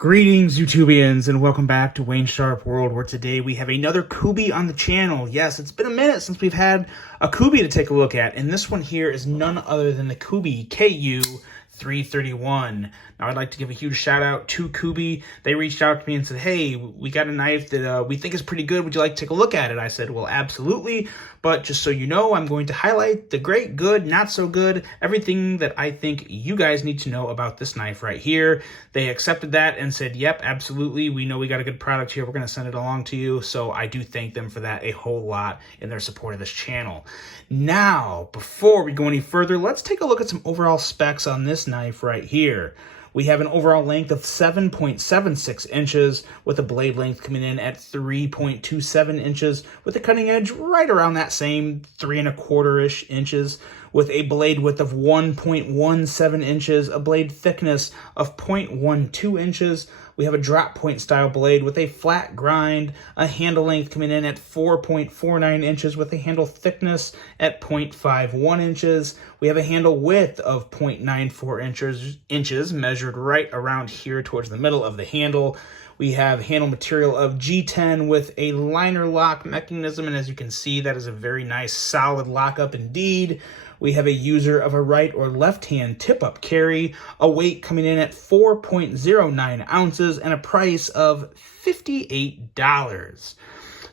Greetings, YouTubians, and welcome back to Wayne Sharp World, where today we have another Kubey on the channel. Yes, it's been a minute since we've had a Kubey to take a look at, and this one here is none other than the Kubey KU331. Now, I'd like to give a huge shout out to Kubey. They reached out to me and said, hey, we got a knife that we think is pretty good. Would you like to take a look at it? I said, well, absolutely. But just so you know, I'm going to highlight the great, good, not so good, everything that I think you guys need to know about this knife right here. They accepted that and said, yep, absolutely. We know we got a good product here. We're going to send it along to you. So I do thank them for that a whole lot in their support of this channel. Now, before we go any further, let's take a look at some overall specs on this knife right here. We have an overall length of 7.76 inches with a blade length coming in at 3.27 inches with a cutting edge right around that same 3¼ inches with a blade width of 1.17 inches, a blade thickness of 0.12 inches. We have a drop point style blade with a flat grind, a handle length coming in at 4.49 inches with a handle thickness at 0.51 inches. We have a handle width of 0.94 inches measured right around here towards the middle of the handle. We have handle material of G10 with a liner lock mechanism, and as you can see, that is a very nice solid lockup indeed. We have a user of a right or left hand tip-up carry, a weight coming in at 4.09 ounces, and a price of $58.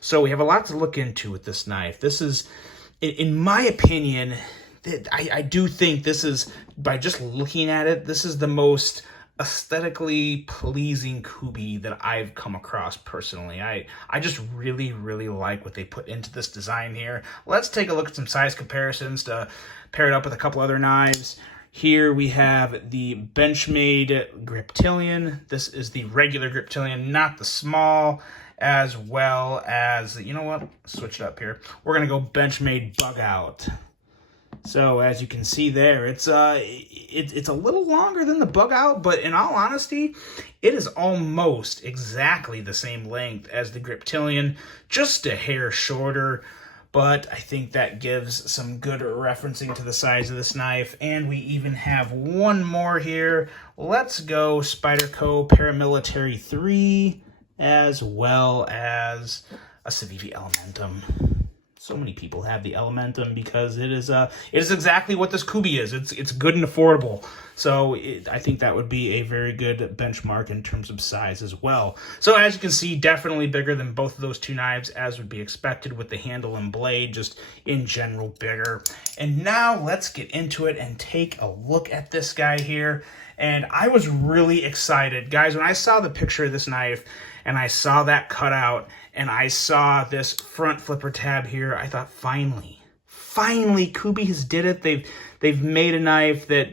So we have a lot to look into with this knife. This is, in my opinion, I do think this is, by just looking at it, this is the most aesthetically pleasing Kubey that I've come across personally. I just really like what they put into this design here. Let's take a look at some size comparisons to pair it up with a couple other knives. Here we have the Benchmade Griptilian. This is the regular Griptilian, not the small, as well as, you know what, switch it up here. We're gonna go Benchmade Bug Out. So as you can see there, it's a little longer than the Bug Out, but in all honesty, it is almost exactly the same length as the Griptilian, just a hair shorter. But I think that gives some good referencing to the size of this knife. And we even have one more here. Let's go Spyderco Paramilitary 3, as well as a Civivi Elementum. So many people have the Elementum because it is exactly what this Kubey is. It's good and affordable. So I think that would be a very good benchmark in terms of size as well. So as you can see, definitely bigger than both of those two knives, as would be expected with the handle and blade, just in general bigger. And now let's get into it and take a look at this guy here. And I was really excited. Guys, when I saw the picture of this knife and I saw that cutout and I saw this front flipper tab here, I thought, finally, Kubey has did it. They've made a knife that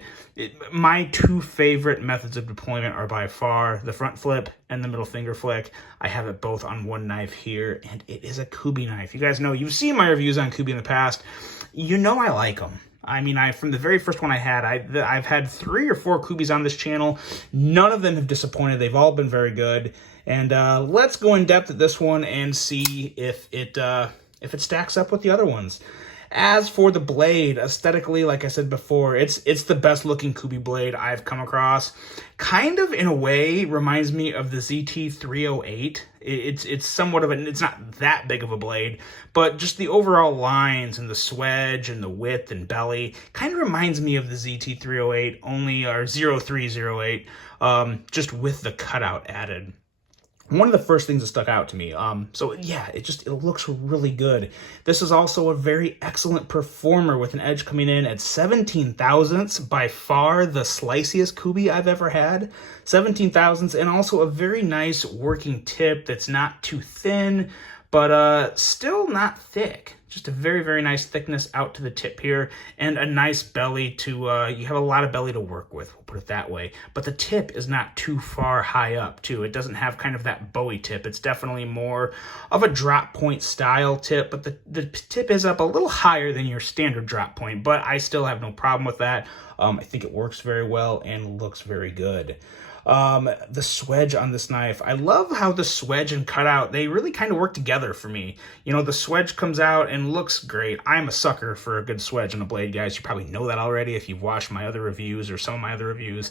my two favorite methods of deployment are by far the front flip and the middle finger flick. I have it both on one knife here, and it is a Kubey knife. You guys know, you've seen my reviews on Kubey in the past. You know I like them. I mean, from the very first one I had, I've had 3 or 4 Kubeys on this channel. None of them have disappointed. They've all been very good. And let's go in depth at this one and see if it stacks up with the other ones. As for the blade, aesthetically, like I said before, it's the best looking Kubey blade I've come across. Kind of, in a way, reminds me of the ZT308. It's somewhat of it's not that big of a blade, but just the overall lines and the swedge and the width and belly kind of reminds me of the ZT308, or 0308, just with the cutout added. One of the first things that stuck out to me, so yeah, it looks really good. This is also a very excellent performer with an edge coming in at 17 thousandths, by far the sliciest Kubey I've ever had. 17 thousandths, and also a very nice working tip that's not too thin, but still not thick. Just a very nice thickness out to the tip here, and a nice belly to, you have a lot of belly to work with, we'll put it that way. But the tip is not too far high up, too. It doesn't have kind of that Bowie tip. It's definitely more of a drop point style tip, but the tip is up a little higher than your standard drop point, but I still have no problem with that. I think it works very well and looks very good. The swedge on this knife, I love how the swedge and cutout, they really kind of work together for me. You know, the swedge comes out and looks great. I'm a sucker for a good swedge on a blade, guys. You probably know that already if you've watched my other reviews or some of my other reviews.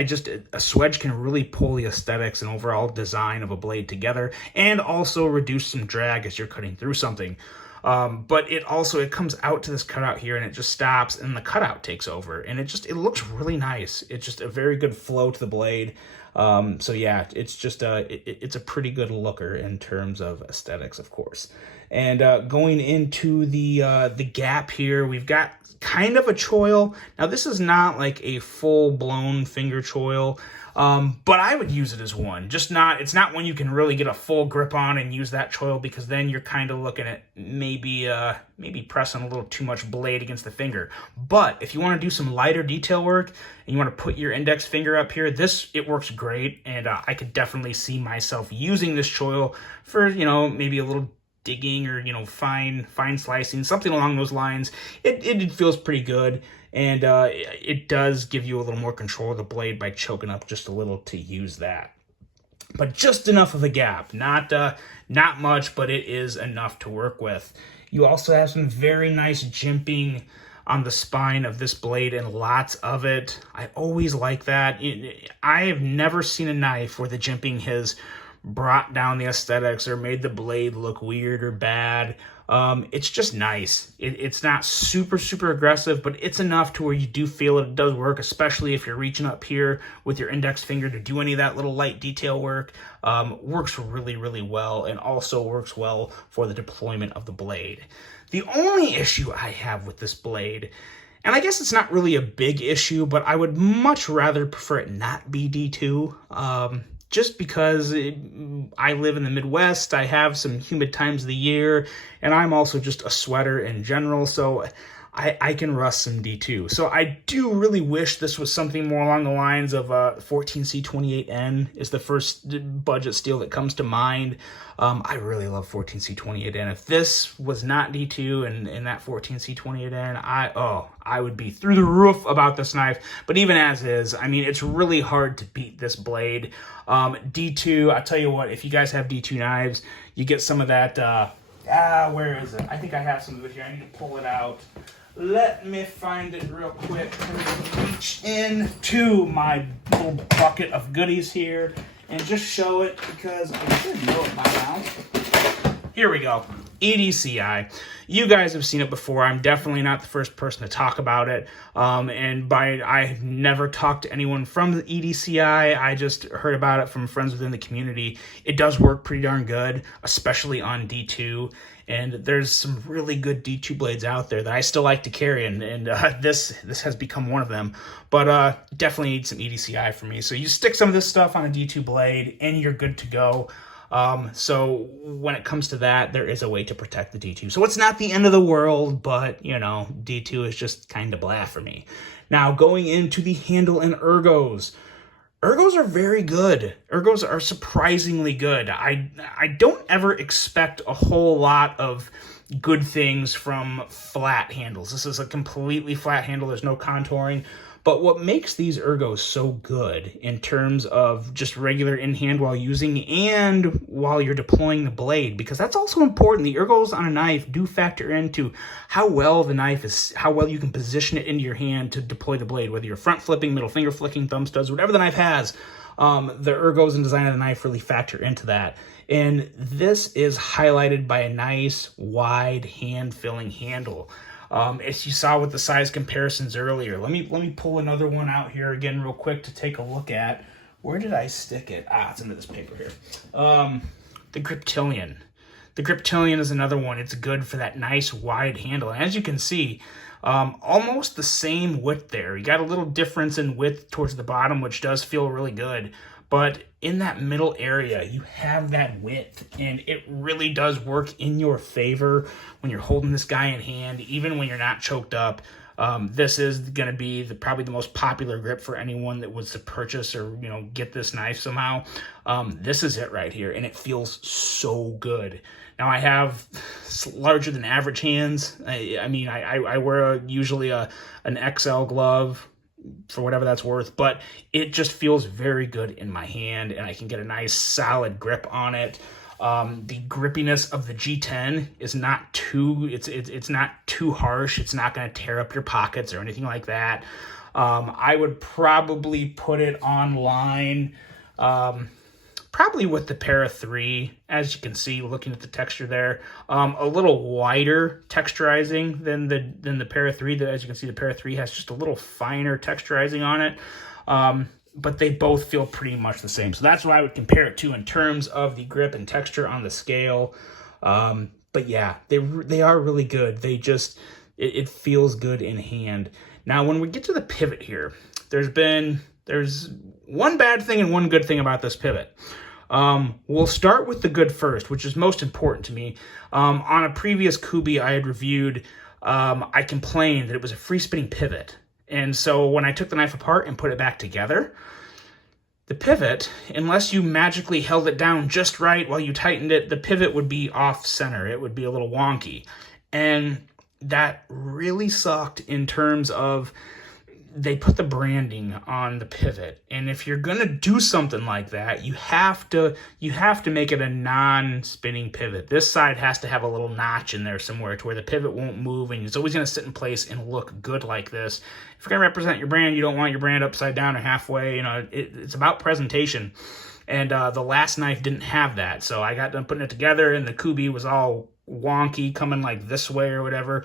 a swedge can really pull the aesthetics and overall design of a blade together, and also reduce some drag as you're cutting through something. But it comes out to this cutout here, and it just stops, and the cutout takes over, and it looks really nice. It's just a very good flow to the blade. So yeah, it's just it's a pretty good looker in terms of aesthetics, of course. And going into the gap here, we've got kind of a choil. Now this is not like a full-blown finger choil, but I would use it as one. It's not one you can really get a full grip on and use that choil, because then you're kind of looking at maybe pressing a little too much blade against the finger. But if you want to do some lighter detail work and you want to put your index finger up here, it works great, and I could definitely see myself using this choil for, maybe a little digging or, fine slicing, something along those lines. It feels pretty good. And it does give you a little more control of the blade by choking up just a little to use that. But just enough of a gap. Not much, but it is enough to work with. You also have some very nice jimping on the spine of this blade, and lots of it. I always like that. I have never seen a knife where the jimping has brought down the aesthetics or made the blade look weird or bad. It's just nice. It's not super aggressive, but it's enough to where you do feel it does work, especially if you're reaching up here with your index finger to do any of that little light detail work. Works really well, and also works well for the deployment of the blade. The only issue I have with this blade, and I guess it's not really a big issue, but I would much rather prefer it not be D2. Just because I live in the Midwest, I have some humid times of the year, and I'm also just a sweater in general, so I can rust some D2. So I do really wish this was something more along the lines of 14C28N is the first budget steel that comes to mind. I really love 14C28N. If this was not D2 and that 14C28N, I would be through the roof about this knife. But even as is, I mean, it's really hard to beat this blade. D2, I'll tell you what, if you guys have D2 knives, you get some of that, where is it? I think I have some of it here. I need to pull it out. Let me find it real quick. Reach into my little bucket of goodies here and just show it, because I should know it by now. Here we go. EDCI. You guys have seen it before. I'm definitely not the first person to talk about it. I've never talked to anyone from the EDCI. I just heard about it from friends within the community. It does work pretty darn good, especially on D2. And there's some really good D2 blades out there that I still like to carry, and this has become one of them. But definitely need some EDCI for me. So you stick some of this stuff on a D2 blade, and you're good to go. So when it comes to that, there is a way to protect the D2. So it's not the end of the world, but, D2 is just kind of blah for me. Now, going into the handle and ergos. Ergos are very good. Ergos are surprisingly good. I don't ever expect a whole lot of good things from flat handles. This is a completely flat handle. There's no contouring. But what makes these ergos so good in terms of just regular in-hand while using and while you're deploying the blade, because that's also important. The ergos on a knife do factor into how well the knife is, how well you can position it into your hand to deploy the blade, whether you're front flipping, middle finger flicking, thumb studs, whatever the knife has. The ergos and design of the knife really factor into that. And this is highlighted by a nice, wide, hand-filling handle. As you saw with the size comparisons earlier, let me pull another one out here again real quick to take a look at. Where did I stick it? It's into this paper here. The Griptilian. The Griptilian is another one. It's good for that nice wide handle. And as you can see, almost the same width there. You got a little difference in width towards the bottom, which does feel really good. But in that middle area, you have that width, and it really does work in your favor when you're holding this guy in hand, even when you're not choked up. This is going to be probably the most popular grip for anyone that was to purchase or, get this knife somehow. This is it right here, and it feels so good. Now, I have larger than average hands. I wear usually an XL glove, for whatever that's worth, but it just feels very good in my hand, and I can get a nice solid grip on it. The grippiness of the G10 is not too, it's not too harsh. It's not going to tear up your pockets or anything like that. I would probably put it online, probably with the Para 3, as you can see, looking at the texture there, a little wider texturizing than the Para 3. As you can see, the Para 3 has just a little finer texturizing on it, but they both feel pretty much the same. So that's what I would compare it to in terms of the grip and texture on the scale. But yeah, they are really good. They just, it feels good in hand. Now, when we get to the pivot here, there's one bad thing and one good thing about this pivot. We'll start with the good first, which is most important to me. On a previous Kubey I had reviewed, I complained that it was a free spinning pivot. And so when I took the knife apart and put it back together, the pivot, unless you magically held it down just right while you tightened it, the pivot would be off center. It would be a little wonky. And that really sucked in terms of they put the branding on the pivot. And if you're going to do something like that, you have to make it a non-spinning pivot. This side has to have a little notch in there somewhere to where the pivot won't move, and it's always going to sit in place and look good like this. If you're going to represent your brand, you don't want your brand upside down or halfway. You know, it's about presentation. And the last knife didn't have that. So I got done putting it together, and the Kubey was all wonky, coming like this way or whatever.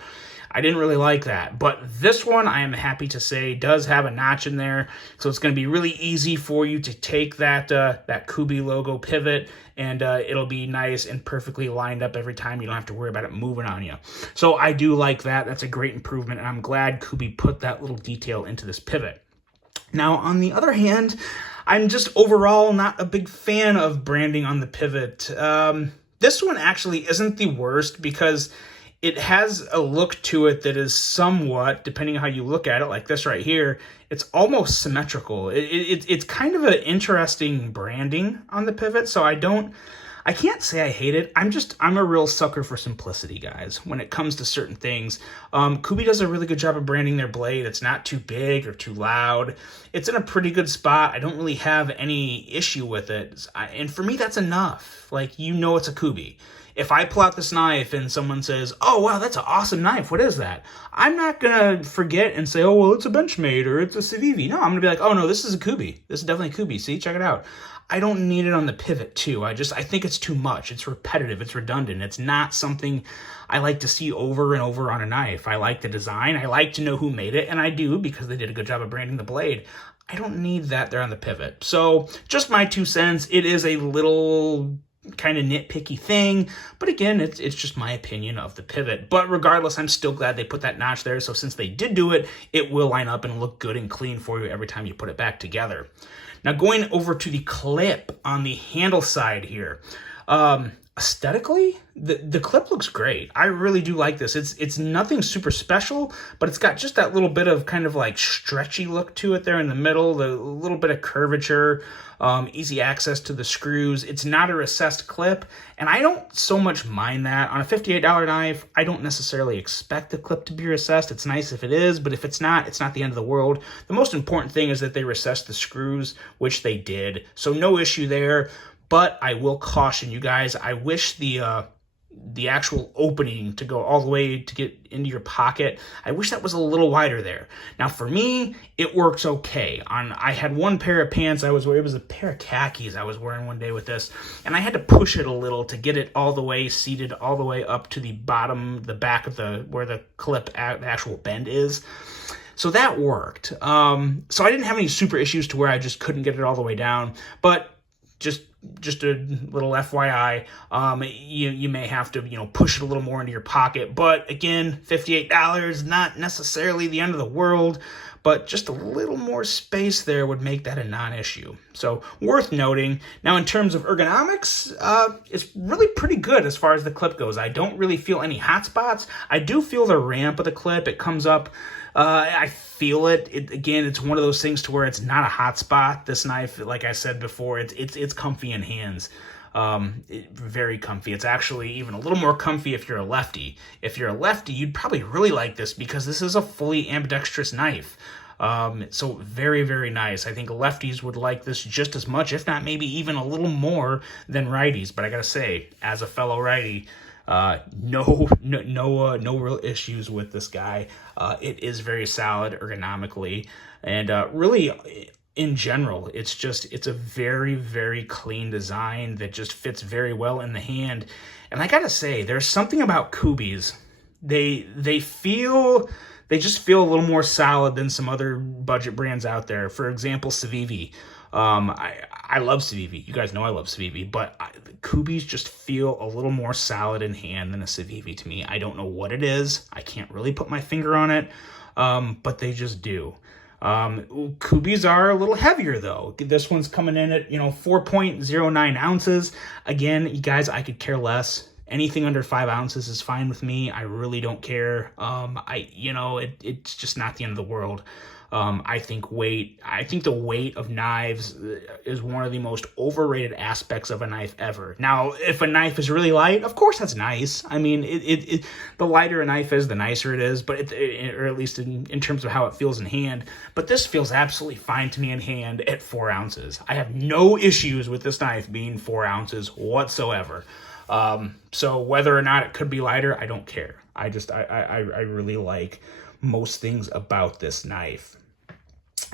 I didn't really like that, but this one, I am happy to say, does have a notch in there, so it's going to be really easy for you to take that Kubey logo pivot, and it'll be nice and perfectly lined up every time. You don't have to worry about it moving on you. So I do like that. That's a great improvement, and I'm glad Kubey put that little detail into this pivot. Now, on the other hand, I'm just overall not a big fan of branding on the pivot. This one actually isn't the worst because it has a look to it that is somewhat, depending on how you look at it, like this right here, it's almost symmetrical. It's kind of an interesting branding on the pivot, so I can't say I hate it. I'm a real sucker for simplicity, guys, when it comes to certain things. Kubey does a really good job of branding their blade. It's not too big or too loud. It's in a pretty good spot. I don't really have any issue with it. And for me, that's enough. Like, you know it's a Kubey. If I pull out this knife and someone says, oh, wow, that's an awesome knife, what is that? I'm not going to forget and say, oh, well, it's a Benchmade or it's a Civivi. No, I'm going to be like, oh, no, this is a Kubey. This is definitely a Kubey. See, check it out. I don't need it on the pivot, too. I think it's too much. It's repetitive. It's redundant. It's not something I like to see over and over on a knife. I like the design. I like to know who made it, and I do because they did a good job of branding the blade. I don't need that there on the pivot. So just my 2 cents. It is a little kind of nitpicky thing, but again, it's just my opinion of the pivot. But regardless, I'm still glad they put that notch there, so since they did do it, it will line up and look good and clean for you every time you put it back together. Now, going over to the clip on the handle side here, aesthetically, the clip looks great. I really do like this. It's nothing super special, but it's got just that little bit of kind of like stretchy look to it there in the middle, the little bit of curvature, easy access to the screws. It's not a recessed clip, and I don't so much mind that. On a $58 knife, I don't necessarily expect the clip to be recessed. It's nice if it is, but if it's not the end of the world. The most important thing is that they recessed the screws, which they did, so no issue there. But I will caution you guys, I wish the actual opening to go all the way to get into your pocket, I wish that was a little wider there. Now for me, it works okay. I had one pair of pants it was a pair of khakis I was wearing one day with this, and I had to push it a little to get it all the way seated all the way up to the bottom, the back of where the clip, the actual bend is. So that worked. So I didn't have any super issues to where I just couldn't get it all the way down, but just a little FYI, you may have to, push it a little more into your pocket. But again, $58, not necessarily the end of the world, but just a little more space there would make that a non-issue. So worth noting. Now, in terms of ergonomics, it's really pretty good as far as the clip goes. I don't really feel any hot spots. I do feel the ramp of the clip. It comes up. I feel it. Again, it's one of those things to where it's not a hot spot. This knife, like I said before, it's comfy in hands. Very comfy. It's actually even a little more comfy if you're a lefty. If you're a lefty, you'd probably really like this because this is a fully ambidextrous knife. So very, very nice. I think lefties would like this just as much, if not maybe even a little more than righties. But I gotta say, as a fellow righty, no real issues with this guy. It is very solid ergonomically. And really, in general, it's a very, very clean design that just fits very well in the hand. And I gotta say, there's something about Kubeys. They just feel a little more solid than some other budget brands out there. For example, Civivi. I love Civivi. You guys know I love Civivi, but the Kubeys just feel a little more solid in hand than a Civivi to me. I don't know what it is. I can't really put my finger on it, but they just do. Kubeys are a little heavier though. This one's coming in at 4.09 ounces. Again, you guys, I could care less. Anything under 5 ounces is fine with me. I really don't care. It's just not the end of the world. I think the weight of knives is one of the most overrated aspects of a knife ever. Now, if a knife is really light, of course that's nice. I mean, the lighter a knife is, the nicer it is, but or at least in terms of how it feels in hand. But this feels absolutely fine to me in hand at 4 ounces. I have no issues with this knife being 4 ounces whatsoever. So whether or not it could be lighter, I don't care. I really like most things about this knife.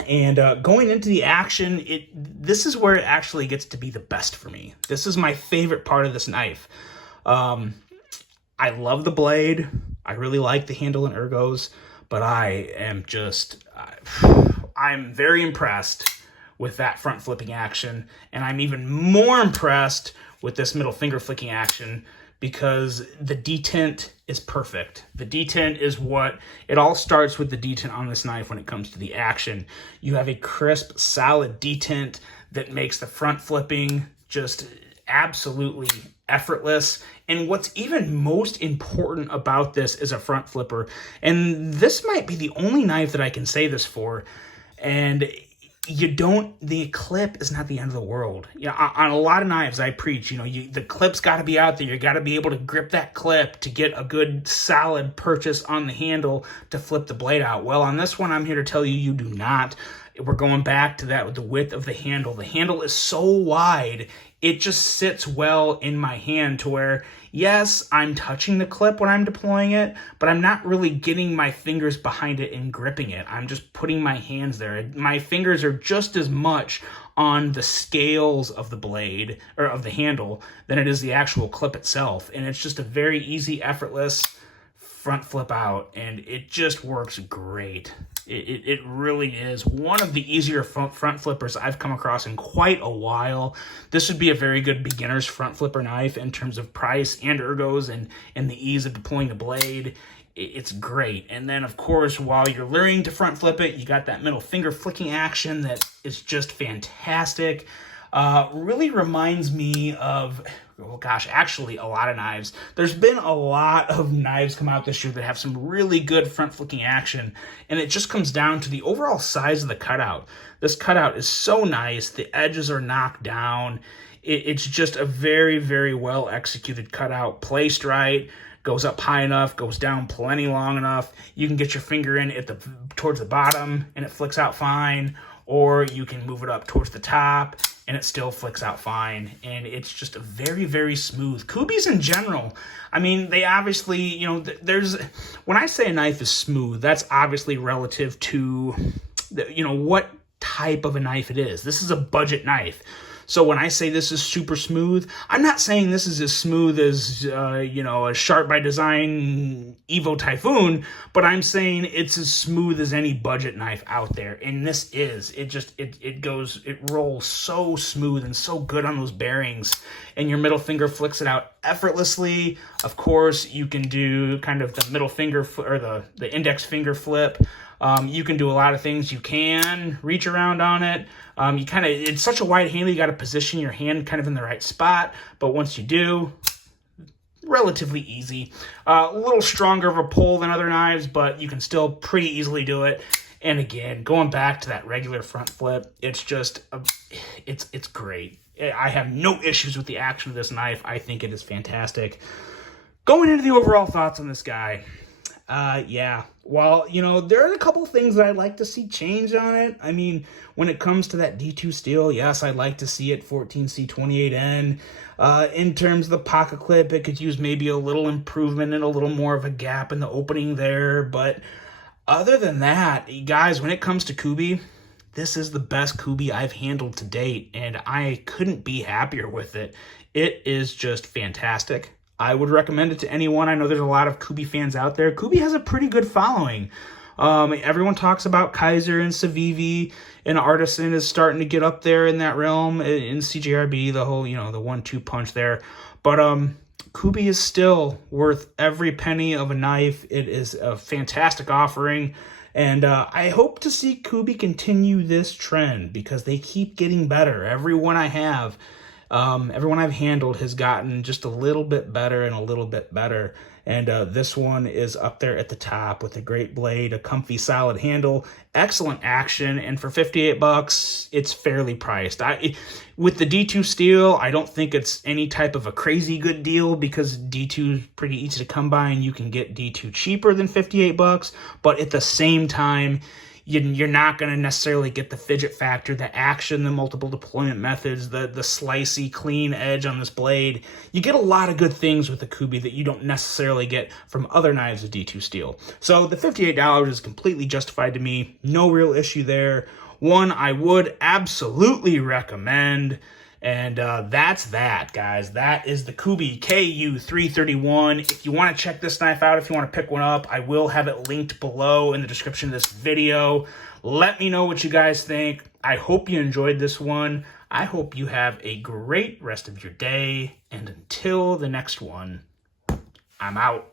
And going into the action, this is where it actually gets to be the best for me. This is my favorite part of this knife. I love the blade. I really like the handle and ergos, but I'm very impressed with that front flipping action, and I'm even more impressed with this middle finger flicking action because the detent is perfect. The detent is it all starts with the detent on this knife when it comes to the action. You have a crisp, solid detent that makes the front flipping just absolutely effortless. And what's even most important about this is a front flipper. And this might be the only knife that I can say this for. And the clip is not the end of the world. On a lot of knives I preach, the clip's got to be out there. You got to be able to grip that clip to get a good solid purchase on the handle to flip the blade out. Well, on this one, I'm here to tell you, you do not. We're going back to that with the width of the handle. The handle is so wide, it just sits well in my hand to where, yes, I'm touching the clip when I'm deploying it, but I'm not really getting my fingers behind it and gripping it. I'm just putting my hands there. My fingers are just as much on the scales of the blade or of the handle than it is the actual clip itself. And it's just a very easy, effortless front flip out, and it just works great. It really is one of the easier front flippers I've come across in quite a while. This would be a very good beginner's front flipper knife in terms of price and ergos and the ease of deploying the blade. It's great. And then, of course, while you're learning to front flip it, you got that middle finger flicking action that is just fantastic. Really reminds me of, oh gosh, actually a lot of knives. There's been a lot of knives come out this year that have some really good front flicking action, and it just comes down to the overall size of the cutout. This cutout is so nice. The edges are knocked down. It's just a very, very well executed cutout, placed right, goes up high enough, goes down plenty long enough. You can get your finger in towards the bottom and it flicks out fine, or you can move it up towards the top and it still flicks out fine. And it's just a very, very smooth. Kubeys in general, I mean, they obviously, when I say a knife is smooth, that's obviously relative to, what type of a knife it is. This is a budget knife. So when I say this is super smooth, I'm not saying this is as smooth as, a Sharp by Design Evo Typhoon, but I'm saying it's as smooth as any budget knife out there. And this is. It rolls so smooth and so good on those bearings. And your middle finger flicks it out effortlessly. Of course, you can do kind of the middle finger or the index finger flip. You can do a lot of things. You can reach around on it. It's such a wide handle, you got to position your hand kind of in the right spot. But once you do, relatively easy. A little stronger of a pull than other knives, but you can still pretty easily do it. And again, going back to that regular front flip, it's just, it's great. I have no issues with the action of this knife. I think it is fantastic. Going into the overall thoughts on this guy. Well, there are a couple things that I'd like to see changed on it. I mean, when it comes to that D2 steel, yes, I'd like to see it 14C28N. In terms of the pocket clip, it could use maybe a little improvement and a little more of a gap in the opening there. But other than that, guys, when it comes to Kubey, this is the best Kubey I've handled to date, and I couldn't be happier with it. It is just fantastic. I would recommend it to anyone. I know there's a lot of Kubey fans out there. Kubey has a pretty good following. Everyone talks about Kaiser and Civivi, and Artisan is starting to get up there in that realm in CJRB, the whole, the 1-2 punch there. But Kubey is still worth every penny of a knife. It is a fantastic offering. And I hope to see Kubey continue this trend because they keep getting better. Everyone I've handled has gotten just a little bit better and a little bit better. And this one is up there at the top with a great blade, a comfy, solid handle, excellent action, and for $58, it's fairly priced. With the D2 steel, I don't think it's any type of a crazy good deal because D2 is pretty easy to come by and you can get D2 cheaper than $58, but at the same time, you're not going to necessarily get the fidget factor, the action, the multiple deployment methods, the slicey, clean edge on this blade. You get a lot of good things with the Kubey that you don't necessarily get from other knives of D2 steel. So the $58 is completely justified to me. No real issue there. One I would absolutely recommend. And that's that, guys. That is the Kubey KU331. If you want to check this knife out, if you want to pick one up, I will have it linked below in the description of this video. Let me know what you guys think. I hope you enjoyed this one. I hope you have a great rest of your day. And until the next one, I'm out.